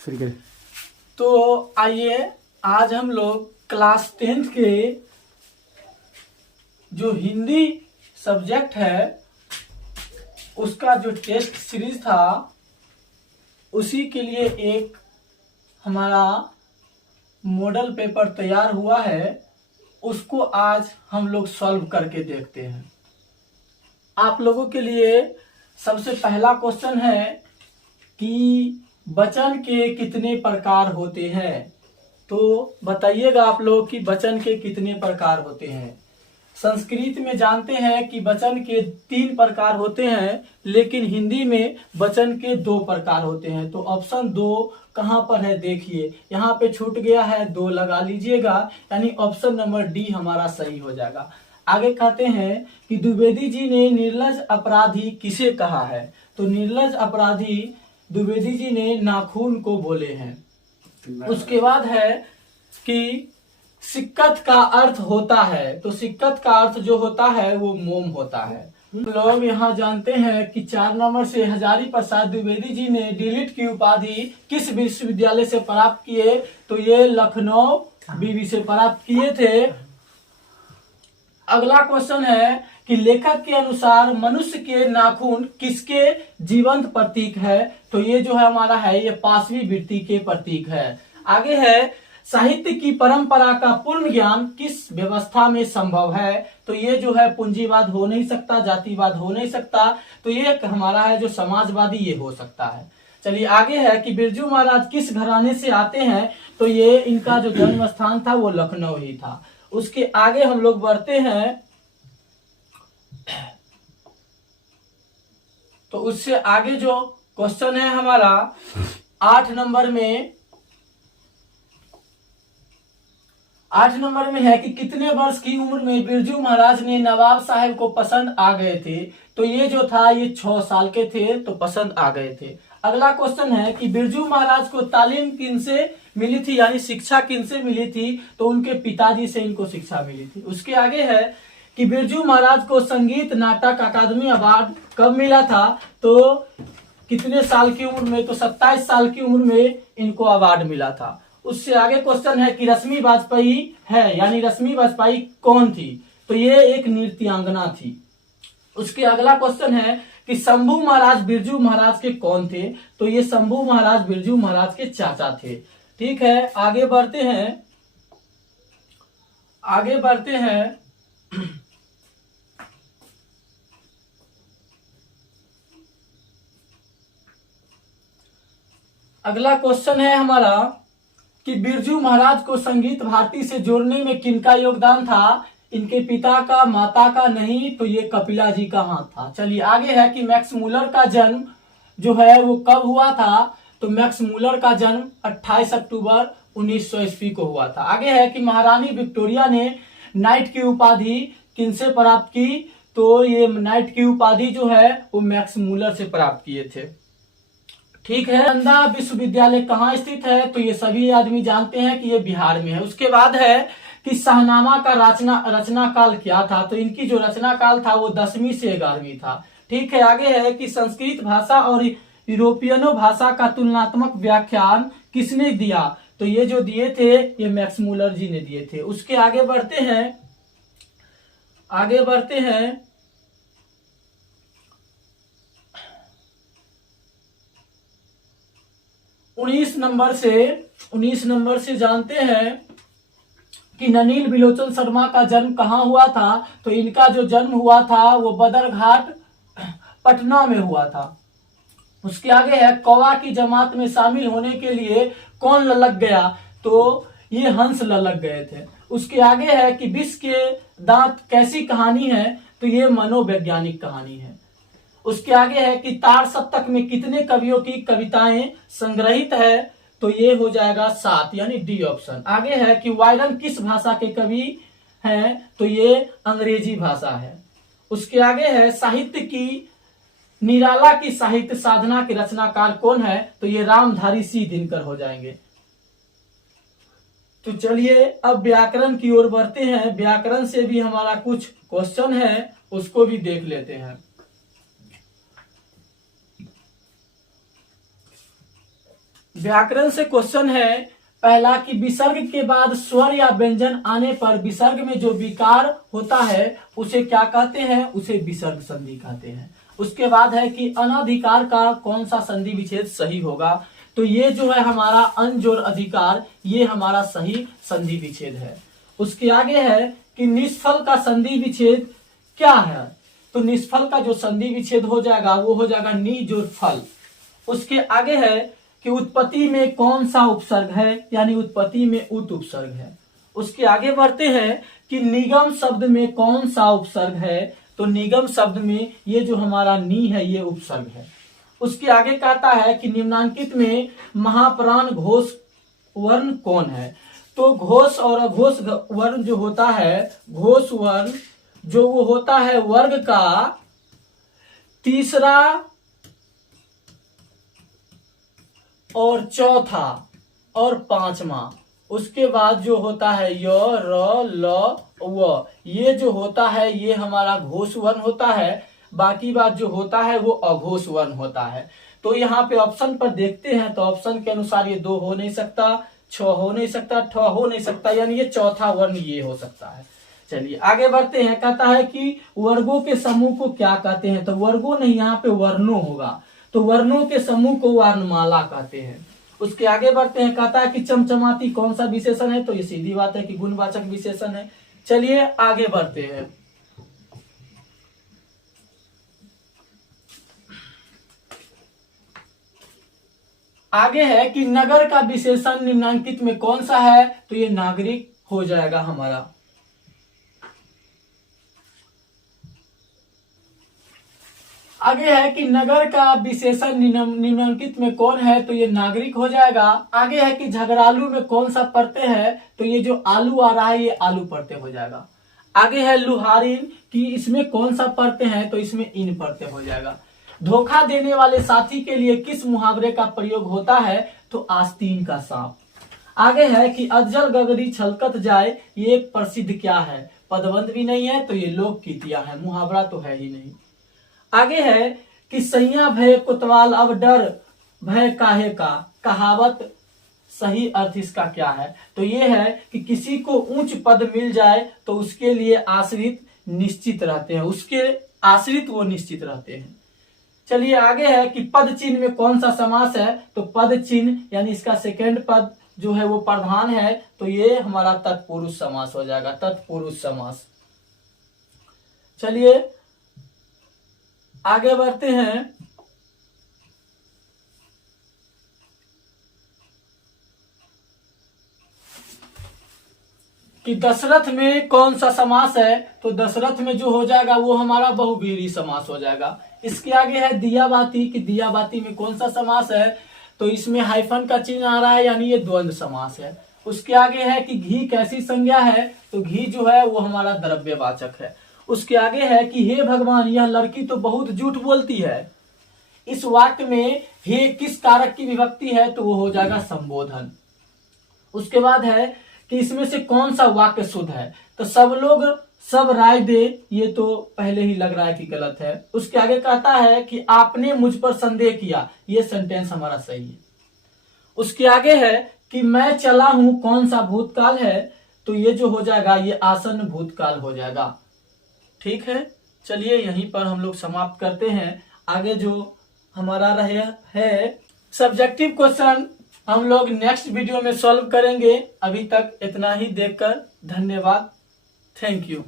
ठीक है। तो आइए आज हम लोग क्लास 10th के जो हिंदी सब्जेक्ट है उसका जो टेस्ट सीरीज था उसी के लिए एक हमारा मॉडल पेपर तैयार हुआ है, उसको आज हम लोग सॉल्व करके देखते हैं। आप लोगों के लिए सबसे पहला क्वेश्चन है कि वचन के कितने प्रकार होते हैं। तो बताइएगा आप लोग कि वचन के कितने प्रकार होते हैं। संस्कृत में जानते हैं कि वचन के 3 प्रकार होते हैं, लेकिन हिंदी में वचन के 2 प्रकार होते हैं। तो ऑप्शन 2 कहाँ पर है देखिए, यहाँ पे छूट गया है, 2 लगा लीजिएगा, यानी ऑप्शन नंबर डी हमारा सही हो जाएगा। आगे कहते हैं कि द्विवेदी जी ने निर्लज अपराधी किसे कहा है। तो निर्लज अपराधी द्विवेदी जी ने नाखून को बोले हैं। उसके बाद है कि सिक्कत का अर्थ होता है। तो सिक्कत का अर्थ जो होता है वो मोम होता है। लोग यहाँ जानते हैं कि 4 नंबर से हजारी प्रसाद द्विवेदी जी ने डीलिट की उपाधि किस विश्वविद्यालय से प्राप्त किए। तो ये लखनऊ बीवी से प्राप्त किए थे। अगला क्वेश्चन है कि लेखक के अनुसार मनुष्य के नाखून किसके जीवंत प्रतीक है। तो ये जो है हमारा है, ये 5वीं वृत्ति के प्रतीक है। आगे है साहित्य की परंपरा का पूर्ण ज्ञान किस व्यवस्था में संभव है। तो ये जो है पूंजीवाद हो नहीं सकता, जातिवाद हो नहीं सकता, तो ये हमारा है जो समाजवादी ये हो सकता है। चलिए आगे है कि बिरजू महाराज किस घराने से आते हैं। तो ये इनका जो जन्म स्थान था वो लखनऊ ही था। उसके आगे हम लोग बढ़ते हैं, तो उससे आगे जो क्वेश्चन है हमारा 8 नंबर में, 8 नंबर में है कि कितने वर्ष की उम्र में बिरजू महाराज ने नवाब साहब को पसंद आ गए थे। तो ये जो था ये 6 साल के थे, तो पसंद आ गए थे। अगला क्वेश्चन है कि बिरजू महाराज को तालीम किनसे मिली थी, यानी शिक्षा किनसे मिली थी। तो उनके पिताजी से इनको शिक्षा मिली थी। उसके आगे है कि बिरजू महाराज को संगीत नाटक अकादमी अवार्ड कब मिला था। तो कितने साल की उम्र में। तो 27 साल की उम्र में इनको अवार्ड मिला था। उससे आगे क्वेश्चन है कि रश्मि वाजपेयी है, यानी रश्मि वाजपेयी कौन थी। तो ये एक नृत्यांगना थी। उसके अगला क्वेश्चन है कि शंभू महाराज बिरजू महाराज के कौन थे। तो ये शंभू महाराज बिरजू महाराज के चाचा थे। ठीक है, आगे बढ़ते हैं, आगे बढ़ते हैं। अगला क्वेश्चन है हमारा कि बिरजू महाराज को संगीत भारती से जोड़ने में किनका योगदान था। इनके पिता का, माता का नहीं, तो ये कपिला जी का हाथ था। चलिए आगे है कि मैक्स मूलर का जन्म जो है वो कब हुआ था। तो मैक्स मूलर का जन्म 28 अक्टूबर 1900 ईस्वी को हुआ था। आगे है कि महारानी विक्टोरिया ने नाइट की उपाधि किनसे प्राप्त की। तो ये नाइट की उपाधि जो है वो मैक्स मूलर से प्राप्त किए थे। ठीक है, नालंदा विश्वविद्यालय कहाँ स्थित है। तो ये सभी आदमी जानते हैं कि ये बिहार में है। उसके बाद है कि शाहनामा का रचना काल क्या था। तो इनकी जो रचना काल था वो 10वीं से 11वीं था। ठीक है, आगे है कि संस्कृत भाषा और यूरोपियनो भाषा का तुलनात्मक व्याख्यान किसने दिया। तो ये जो दिए थे ये मैक्स मूलर जी ने दिए थे। उसके आगे बढ़ते हैं, आगे बढ़ते हैं। 19 नंबर से जानते हैं कि ननील बिलोचन शर्मा का जन्म कहाँ हुआ था। तो इनका जो जन्म हुआ था वो बदरघाट पटना में हुआ था। उसके आगे है कौवा की जमात में शामिल होने के लिए कौन ललक गया। तो ये हंस ललक गए थे। उसके आगे है कि विष के दांत कैसी कहानी है। तो ये मनोवैज्ञानिक कहानी है। उसके आगे है कि तार सप्तक में कितने कवियों की कविताएं संग्रहित है। तो ये हो जाएगा 7, यानी डी ऑप्शन। आगे है कि वायरन किस भाषा के कवि हैं। तो ये अंग्रेजी भाषा है। उसके आगे है साहित्य की निराला की साहित्य साधना के रचनाकार कौन है। तो ये रामधारी सिंह दिनकर हो जाएंगे। तो चलिए अब व्याकरण की ओर बढ़ते हैं। व्याकरण से भी हमारा कुछ क्वेश्चन है, उसको भी देख लेते हैं। व्याकरण से क्वेश्चन है पहला कि विसर्ग के बाद स्वर या व्यंजन आने पर विसर्ग में जो विकार होता है उसे क्या कहते हैं, उसे विसर्ग संधि कहते हैं। उसके बाद है कि अनधिकार का कौन सा संधि विच्छेद सही होगा, तो ये जो है हमारा अन जोड़ अधिकार, ये हमारा सही संधि विच्छेद है। उसके आगे है कि निष्फल का संधि विच्छेद क्या है, तो निष्फल का जो संधि विच्छेद हो जाएगा वो हो जाएगा नि जोड़ फल। उसके आगे है कि उत्पत्ति में कौन सा उपसर्ग है, यानी उत्पत्ति में उत उपसर्ग है। उसके आगे बढ़ते हैं कि निगम शब्द में कौन सा उपसर्ग है, तो निगम शब्द में ये जो हमारा नी है ये उपसर्ग है। उसके आगे कहता है कि निम्नांकित में महाप्राण घोष वर्ण कौन है, तो घोष और अघोष वर्ण जो होता है, घोष वर्ण जो वो होता है वर्ग का तीसरा और चौथा और पांचवा। उसके बाद जो होता है य र ल व, ये जो होता है ये हमारा घोष वर्ण होता है, बाकी बात जो होता है वो अघोष वर्ण होता है। तो यहाँ पे ऑप्शन पर देखते हैं तो ऑप्शन के अनुसार ये 2 हो नहीं सकता, 6 हो नहीं सकता, ठ हो नहीं सकता, यानी ये चौथा वर्ण ये हो सकता है। चलिए आगे बढ़ते हैं। कहता है कि वर्गों के समूह को क्या कहते हैं, तो वर्गों नहीं, यहाँ पे वर्णों होगा, तो वर्णों के समूह को वर्णमाला कहते हैं। उसके आगे बढ़ते हैं। कहता है कि चमचमाती कौन सा विशेषण है, तो ये सीधी बात है कि गुणवाचक विशेषण है। चलिए आगे बढ़ते हैं। आगे है कि नगर का विशेषण निम्नांकित में कौन सा है, तो ये नागरिक हो जाएगा हमारा। आगे है कि नगर का विशेषण निम्नलिखित में कौन है, तो ये नागरिक हो जाएगा। आगे है कि झगड़ालू में कौन सा प्रत्यय है, तो ये जो आलू आ रहा है ये आलू प्रत्यय हो जाएगा। आगे है लुहारिन कि इसमें कौन सा प्रत्यय है, तो इसमें इन प्रत्यय हो जाएगा। धोखा देने वाले साथी के लिए किस मुहावरे का प्रयोग होता है, तो आस्तीन का सांप। आगे है कि अज्जल गगरी छलकत जाए, ये एक प्रसिद्ध क्या है, पदबंध भी नहीं है, तो ये लोक कीतिया है, मुहावरा तो है ही नहीं। आगे है कि सैया भय कोतवाल अब डर भय काहे का, कहावत सही अर्थ इसका क्या है, तो ये है कि किसी को ऊंच पद मिल जाए तो उसके लिए आश्रित निश्चित रहते हैं, उसके आश्रित वो निश्चित रहते हैं। चलिए आगे है कि पद चिन्ह में कौन सा समास है, तो पद चिन्ह यानी इसका सेकंड पद जो है वो प्रधान है, तो ये हमारा तत्पुरुष समास हो जाएगा, तत्पुरुष समास। चलिए आगे बढ़ते हैं। कि दशरथ में कौन सा समास है, तो दशरथ में जो हो जाएगा वो हमारा बहुव्रीहि समास हो जाएगा। इसके आगे है दियाबाती कि दियाबाती में कौन सा समास है, तो इसमें हाइफन का चिन्ह आ रहा है, यानी ये द्वंद्व समास है। उसके आगे है कि घी कैसी संज्ञा है, तो घी जो है वो हमारा द्रव्यवाचक है। उसके आगे है कि हे भगवान यह लड़की तो बहुत झूठ बोलती है। इस वाक्य में हे किस कारक की विभक्ति है, तो वो हो जाएगा संबोधन। उसके बाद है कि इसमें से कौन सा वाक्य शुद्ध है, तो सब लोग सब राय दे, ये तो पहले ही लग रहा है कि गलत है। उसके आगे कहता है कि आपने मुझ पर संदेह किया, ये सेंटेंस हमारा सही है। उसके आगे है कि मैं चला हूं कौन सा भूतकाल है, तो ये जो हो जाएगा ये आसन्न भूतकाल हो जाएगा। ठीक है, चलिए यहीं पर हम लोग समाप्त करते हैं। आगे जो हमारा रहे है सब्जेक्टिव क्वेश्चन हम लोग नेक्स्ट वीडियो में सॉल्व करेंगे। अभी तक इतना ही देखकर धन्यवाद, थैंक यू।